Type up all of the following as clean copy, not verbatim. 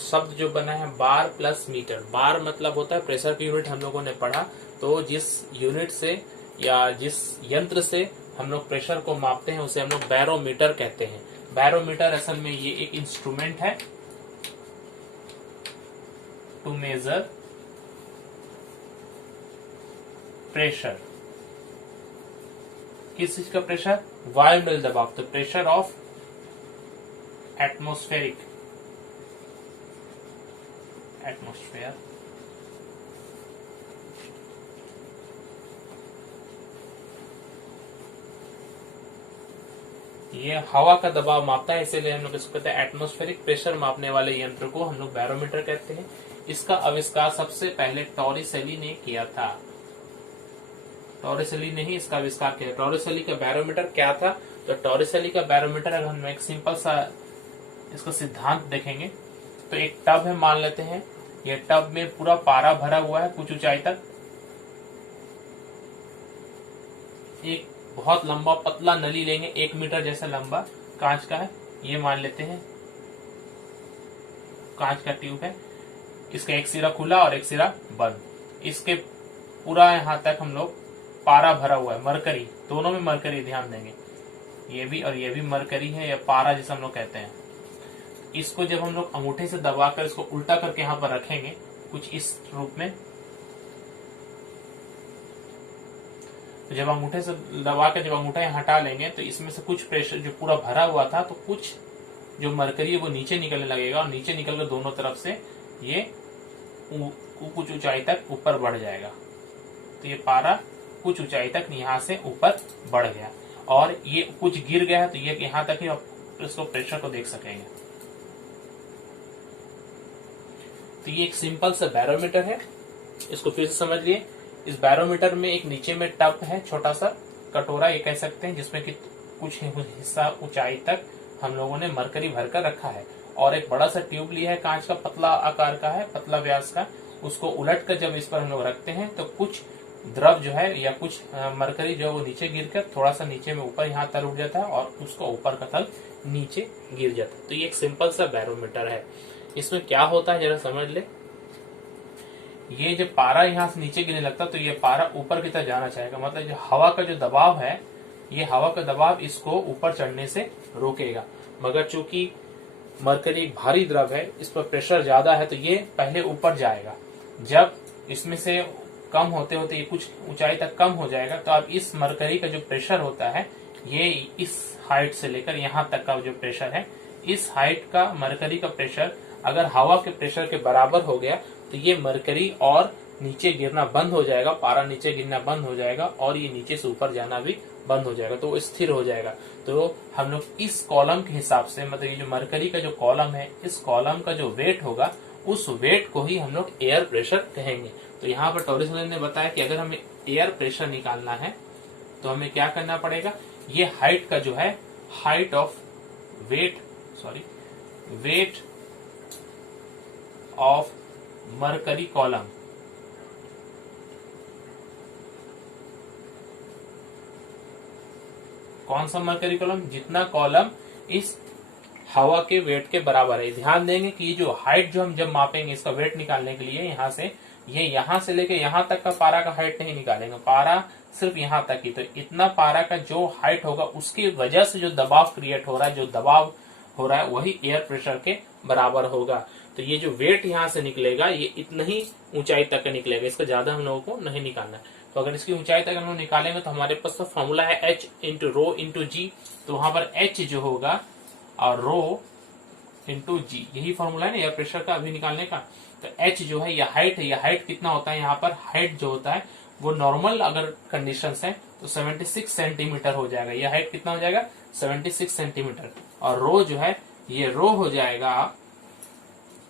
शब्द जो बना है बार प्लस मीटर। बार मतलब होता है प्रेशर की यूनिट, हम लोगों ने पढ़ा। तो जिस यूनिट से या जिस यंत्र से हम लोग प्रेशर को मापते हैं उसे हम लोग बैरोमीटर कहते हैं। बैरोमीटर असल में ये एक इंस्ट्रूमेंट है टू मेजर प्रेशर। किस चीज का प्रेशर? वायुमंडल दबाव। तो प्रेशर ऑफ एटमॉस्फेरिक एटमॉस्फेयर। ये हवा का दबाव मापता है, इसीलिए हम लोग इसको कहते हैं एटमॉस्फेरिक प्रेशर। मापने वाले यंत्र को हम लोग बैरोमीटर कहते हैं। इसका आविष्कार सबसे पहले टॉरिसेली ने किया था। टॉरिसेली ने ही इसका आविष्कार किया। टॉरिसेली का बैरोमीटर क्या था? तो टॉरिसेली का बैरोमीटर, अगर हम एक सिंपल सा इसका सिद्धांत देखेंगे तो एक टब है, मान लेते हैं ये टब में पूरा पारा भरा हुआ है कुछ ऊंचाई तक। एक बहुत लंबा पतला नली लेंगे, 1 मीटर जैसा लंबा, कांच का है, ये मान लेते हैं कांच का ट्यूब है। इसका एक सिरा खुला और एक सिरा बंद। इसके पूरा यहां तक हम लोग पारा भरा हुआ है, मरकरी, दोनों में मरकरी, ध्यान देंगे ये भी और ये भी मरकरी है, या पारा जिसे हम लोग कहते हैं। इसको जब हम लोग अंगूठे से दबाकर इसको उल्टा करके यहां पर रखेंगे कुछ इस रूप में, तो जब अंगूठे से दबाकर जब अंगूठा यहाँ हटा लेंगे तो इसमें से कुछ प्रेशर जो पूरा भरा हुआ था, तो कुछ जो मरकरी है वो नीचे निकलने लगेगा और नीचे निकलकर दोनों तरफ से ये कुछ ऊंचाई तक ऊपर बढ़ जाएगा। तो ये पारा कुछ ऊंचाई तक यहाँ से ऊपर बढ़ गया और ये कुछ गिर गया है, तो ये यहाँ तक ही आप इसको प्रेशर को देख सकेंगे। तो ये एक सिंपल सा बैरोमीटर है, इसको फिर से समझ लिए। इस बैरोमीटर में एक नीचे में टब है, छोटा सा कटोरा ये कह सकते हैं, जिसमें कि कुछ हिस्सा ऊंचाई तक हम लोगों ने मरकरी भरकर रखा है, और एक बड़ा सा ट्यूब लिया है कांच का, पतला आकार का है, पतला व्यास का। उसको उलट कर जब इस पर हम लोग रखते हैं तो कुछ द्रव जो है या कुछ मरकरी जो है वो नीचे गिरकर थोड़ा सा नीचे में ऊपर यहाँ तल उठ जाता है और उसका ऊपर का तल नीचे गिर जाता है। तो ये एक सिंपल सा बैरोमीटर है। इसमें क्या होता है जरा समझ ले। ये जब पारा यहाँ से नीचे गिरने लगता है तो ये पारा ऊपर की तरफ जाना चाहेगा, मतलब जो हवा का जो दबाव है, ये हवा का दबाव इसको ऊपर चढ़ने से रोकेगा। मगर चूंकि मरकरी एक भारी द्रव है, इस पर प्रेशर ज्यादा है, तो ये पहले ऊपर जाएगा। जब इसमें से कम होते होते ये कुछ ऊंचाई तक कम हो जाएगा, तो अब इस मरकरी का जो प्रेशर होता है, ये इस हाइट से लेकर यहाँ तक का जो प्रेशर है, इस हाइट का मरकरी का प्रेशर अगर हवा के प्रेशर के बराबर हो गया तो ये मरकरी और नीचे गिरना बंद हो जाएगा, पारा नीचे गिरना बंद हो जाएगा और ये नीचे से ऊपर जाना भी बंद हो जाएगा, तो वो स्थिर हो जाएगा। तो हम लोग इस कॉलम के हिसाब से, मतलब ये जो मरकरी का जो कॉलम है, इस कॉलम का जो वेट होगा, उस वेट को ही हम लोग एयर प्रेशर कहेंगे। तो यहाँ पर टॉरिसेली ने बताया कि अगर हमें एयर प्रेशर निकालना है तो हमें क्या करना पड़ेगा, ये हाइट का जो है, height of weight of mercury column, कौन सा मरकरी कॉलम, जितना कॉलम इस हवा के वेट के बराबर है। ध्यान देंगे कि ये जो हाइट जो हम जब मापेंगे इसका वेट निकालने के लिए, यहाँ से ये यहाँ से लेके यहाँ तक का पारा का हाइट नहीं निकालेंगे, पारा सिर्फ यहाँ तक ही। तो इतना पारा का जो हाइट होगा उसकी वजह से जो दबाव क्रिएट हो रहा है, जो दबाव हो रहा है, वही एयर प्रेशर के बराबर होगा। तो ये जो वेट यहाँ से निकलेगा ये इतना ही ऊंचाई तक का निकलेगा, इसका ज्यादा हम लोगों को नहीं निकालना है। तो अगर इसकी ऊंचाई तक हम लोग निकालेंगे तो हमारे पास तो फॉर्मूला है h इंटू रो इंटू जी। तो वहां पर h जो होगा और रो इंटू जी, यही फॉर्मूला है ना एयर प्रेशर का अभी निकालने का। तो h जो है, यह हाइट है, यह हाइट कितना होता है, यहाँ पर हाइट जो होता है वो नॉर्मल अगर कंडीशन है तो 76 सेंटीमीटर हो जाएगा। यह हाइट कितना हो जाएगा, 76 सेंटीमीटर। और रो जो है, ये रो हो जाएगा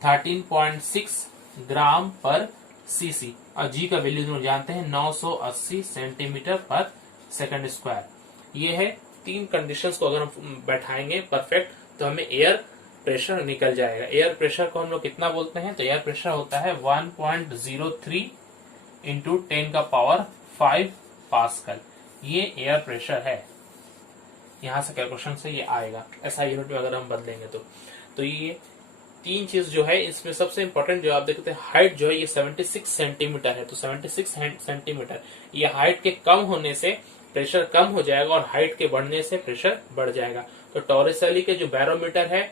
13.6 ग्राम पर सीसी, और जी का वैल्यू जो जानते हैं 980 सेंटीमीटर पर सेकंड स्क्वायर। ये है 3 कंडीशंस को अगर हम बैठाएंगे परफेक्ट तो हमें एयर प्रेशर निकल जाएगा। एयर प्रेशर को हम लोग कितना बोलते हैं, तो एयर प्रेशर होता है 1.03 इंटू 10 का पावर 5 पास्कल। ये एयर प्रेशर है, यहां से कैलकुलेशन से ये आएगा, ऐसा यूनिट में अगर हम बदलेंगे तो ये तीन चीज जो है इसमें सबसे इंपॉर्टेंट जो आप देखते हैं, हाइट जो है ये 76 सेंटीमीटर है, तो 76 सेंटीमीटर ये हाइट के कम होने से प्रेशर कम हो जाएगा और हाइट के बढ़ने से प्रेशर बढ़ जाएगा। तो टॉरिसली के जो बैरोमीटर है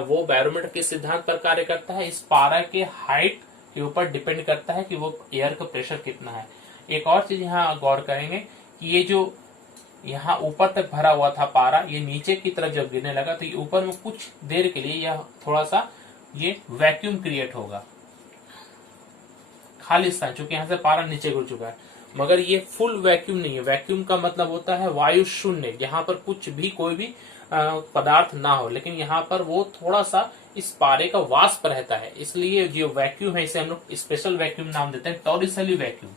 वो बैरोमीटर किस सिद्धांत पर कार्य करता है, इस पारा के हाइट के ऊपर डिपेंड करता है कि वो एयर का प्रेशर कितना है। एक और चीज यहाँ गौर करेंगे कि ये जो यहाँ ऊपर तक भरा हुआ था पारा, ये नीचे की तरफ जब गिरने लगा तो ये ऊपर में कुछ देर के लिए यह थोड़ा सा ये वैक्यूम क्रिएट होगा, खालिस्तान, चूंकि यहाँ से पारा नीचे गिर चुका है। मगर ये फुल वैक्यूम नहीं है। वैक्यूम का मतलब होता है वायु शून्य, यहाँ पर कुछ भी कोई भी पदार्थ ना हो, लेकिन यहाँ पर वो थोड़ा सा इस पारे का वाष्प रहता है, इसलिए जो वैक्यूम है इसे हम लोग स्पेशल वैक्यूम नाम देते हैं, टॉरिसली वैक्यूम।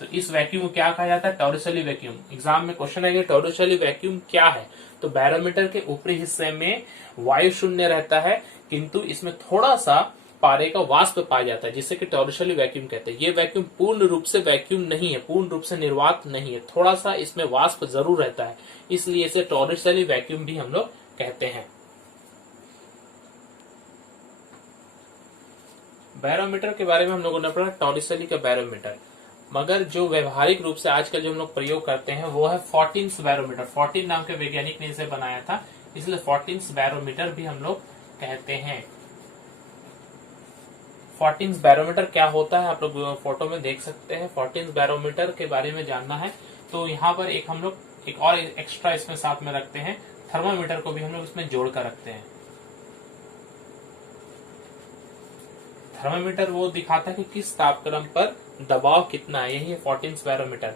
तो इस वैक्यूम को क्या कहा जाता है, टॉरिसली वैक्यूम। एग्जाम में क्वेश्चन आएगा टॉरिसली वैक्यूम क्या है, तो बैरोमीटर के ऊपरी हिस्से में वायु शून्य रहता है, किंतु इसमें थोड़ा सा पारे का वाष्प पाया जाता है, जिससे कि टॉरिसली वैक्यूम कहते हैं। ये वैक्यूम पूर्ण रूप से वैक्यूम नहीं है, पूर्ण रूप से निर्वात नहीं है, थोड़ा सा इसमें वाष्प जरूर रहता है, इसलिए इसे टॉरिसली वैक्यूम भी हम लोग कहते हैं। बैरोमीटर के बारे में हम लोगों ने पढ़ा, टॉरिसली का बैरोमीटर। मगर जो व्यवहारिक रूप से आजकल जो हम लोग प्रयोग करते हैं वो है 14 बैरोमीटर। 14 नाम के वैज्ञानिक ने इसे बनाया था, इसलिए 14 बैरोमीटर भी हम लोग कहते हैं। 14 बैरोमीटर क्या होता है आप लोग फोटो में देख सकते हैं। 14 बैरोमीटर के बारे में जानना है तो यहाँ पर एक हम लोग एक और एक्स्ट्रा इसमें साथ में रखते हैं, थर्मामीटर को भी हम लोग इसमें जोड़ कर रखते हैं। थर्मामीटर वो दिखाता है कि किस तापक्रम पर दबाव कितना है, यही है 14 बैरोमीटर।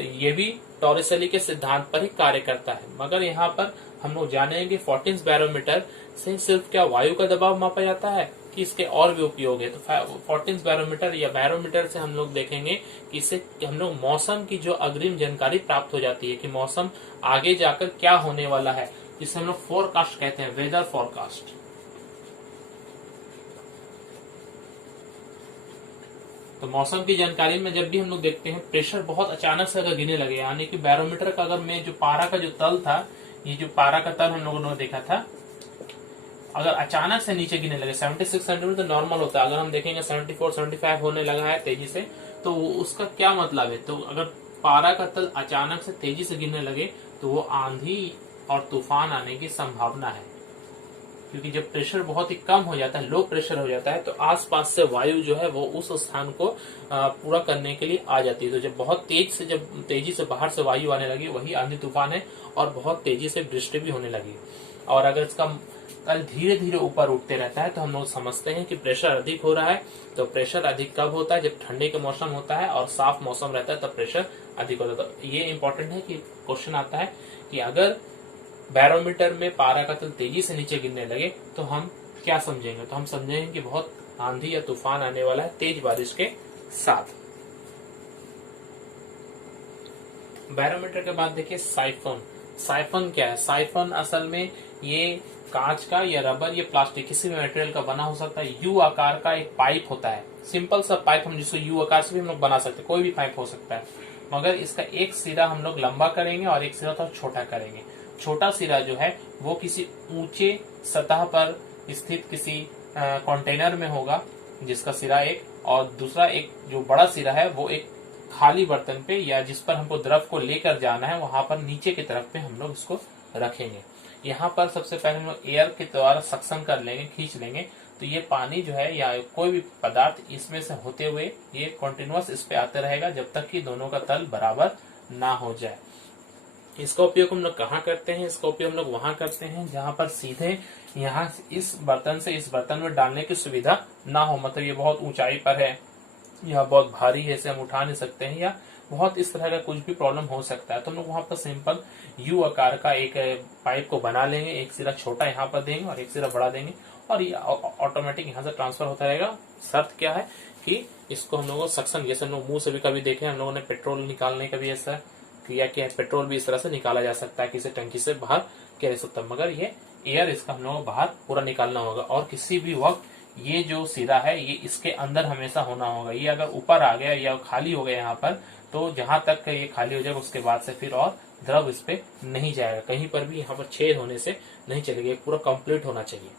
ये भी टॉरिसली के सिद्धांत पर ही कार्य करता है। मगर यहाँ पर हम लोग जानेंगे 14 बैरोमीटर से सिर्फ क्या वायु का दबाव मापा जाता है कि इसके और भी उपयोग है। तो 14 बैरोमीटर या बैरोमीटर से हम लोग देखेंगे कि इससे हम लोग मौसम की जो अग्रिम जानकारी प्राप्त हो जाती है कि मौसम आगे जाकर क्या होने वाला है, जिसे हम लोग फोरकास्ट कहते हैं, वेदर फोरकास्ट। तो मौसम की जानकारी में जब भी हम लोग देखते हैं प्रेशर बहुत अचानक से अगर गिरने लगे, यानी कि बैरोमीटर का अगर मैं जो पारा का जो तल था, ये जो पारा का तल हम लोगों ने देखा था, अगर अचानक से नीचे गिरने लगे 76 सेंटीमीटर तो नॉर्मल होता है। अगर हम देखेंगे 74 75 होने लगा है तेजी से, तो उसका क्या मतलब है, तो अगर पारा का तल अचानक से तेजी से गिरने लगे तो वो आंधी और तूफान आने की संभावना है। क्योंकि जब प्रेशर बहुत ही कम हो जाता है, लो प्रेशर हो जाता है, तो आसपास से वायु जो है वो उस स्थान को पूरा करने के लिए आ जाती है। तो जब बहुत तेजी से बाहर से वायु आने लगी, वही आंधी तूफान है, और बहुत तेजी से वृष्टि भी होने लगी। और अगर इसका तल धीरे धीरे ऊपर उठते रहता है तो हम लोग समझते हैं कि प्रेशर अधिक हो रहा है। तो प्रेशर अधिक कब होता है, जब ठंडे का मौसम होता है और साफ मौसम रहता है, तब प्रेशर अधिक होता है। तो ये इंपॉर्टेंट है कि क्वेश्चन आता है कि अगर बैरोमीटर में पारा का तल तेजी से नीचे गिरने लगे तो हम क्या समझेंगे, तो हम समझेंगे कि बहुत आंधी या तूफान आने वाला है तेज बारिश के साथ। बैरोमीटर के बाद देखिए साइफन। साइफन क्या है, साइफन असल में ये कांच का या रबर या प्लास्टिक किसी भी मटेरियल का बना हो सकता है। यू आकार का एक पाइप होता है, सिंपल सा पाइप, हम जिसको यू आकार से भी हम लोग बना सकते हैं, कोई भी पाइप हो सकता है। मगर इसका एक सिरा हम लोग लंबा करेंगे और एक सिरा थोड़ा छोटा करेंगे। छोटा सिरा जो है वो किसी ऊंचे सतह पर स्थित किसी कंटेनर में होगा जिसका सिरा एक, और दूसरा एक जो बड़ा सिरा है वो एक खाली बर्तन पे या जिस पर हमको द्रव को लेकर जाना है वहां पर नीचे की तरफ पे हम लोग इसको रखेंगे। यहाँ पर सबसे पहले हम लोग एयर के द्वारा सक्शन कर लेंगे, खींच लेंगे, तो ये पानी जो है या कोई भी पदार्थ इसमें से होते हुए ये कंटिन्यूअस इस पे आते रहेगा जब तक कि दोनों का तल बराबर ना हो जाए। इसका उपयोग हम लोग कहाँ करते हैं, इसका उपयोग हम लोग वहां करते हैं जहां पर सीधे यहाँ इस बर्तन से इस बर्तन में डालने की सुविधा ना हो, मतलब ये बहुत ऊंचाई पर है या बहुत भारी है, इसे हम उठा नहीं सकते हैं, या बहुत इस तरह का कुछ भी प्रॉब्लम हो सकता है, तो हम लोग वहां पर सिंपल यू आकार का एक पाइप को बना लेंगे, एक सिरा छोटा यहाँ पर देंगे और एक सिरा बड़ा देंगे, और ये ऑटोमेटिक यहाँ से ट्रांसफर होता रहेगा। शर्त क्या है कि इसको हम लोगों को सक्शन, जैसे हम लोग मुंह से भी कभी देखे, हम लोगों ने पेट्रोल निकालने का भी ऐसा क्रिया किया है, पेट्रोल भी इस तरह से निकाला जा सकता है, किसी टंकी से बाहर किया जा सकता है, मगर ये एयर इसका हम लोगों को बाहर पूरा निकालना होगा। और किसी भी वक्त ये जो सिरा है ये इसके अंदर हमेशा होना होगा। ये अगर ऊपर आ गया या खाली हो गया यहाँ पर, तो जहां तक ये खाली हो जाएगा उसके बाद से फिर और द्रव इस पे नहीं जाएगा, कहीं पर भी यहाँ पर छेद होने से नहीं चलेगा, पूरा कंप्लीट होना चाहिए।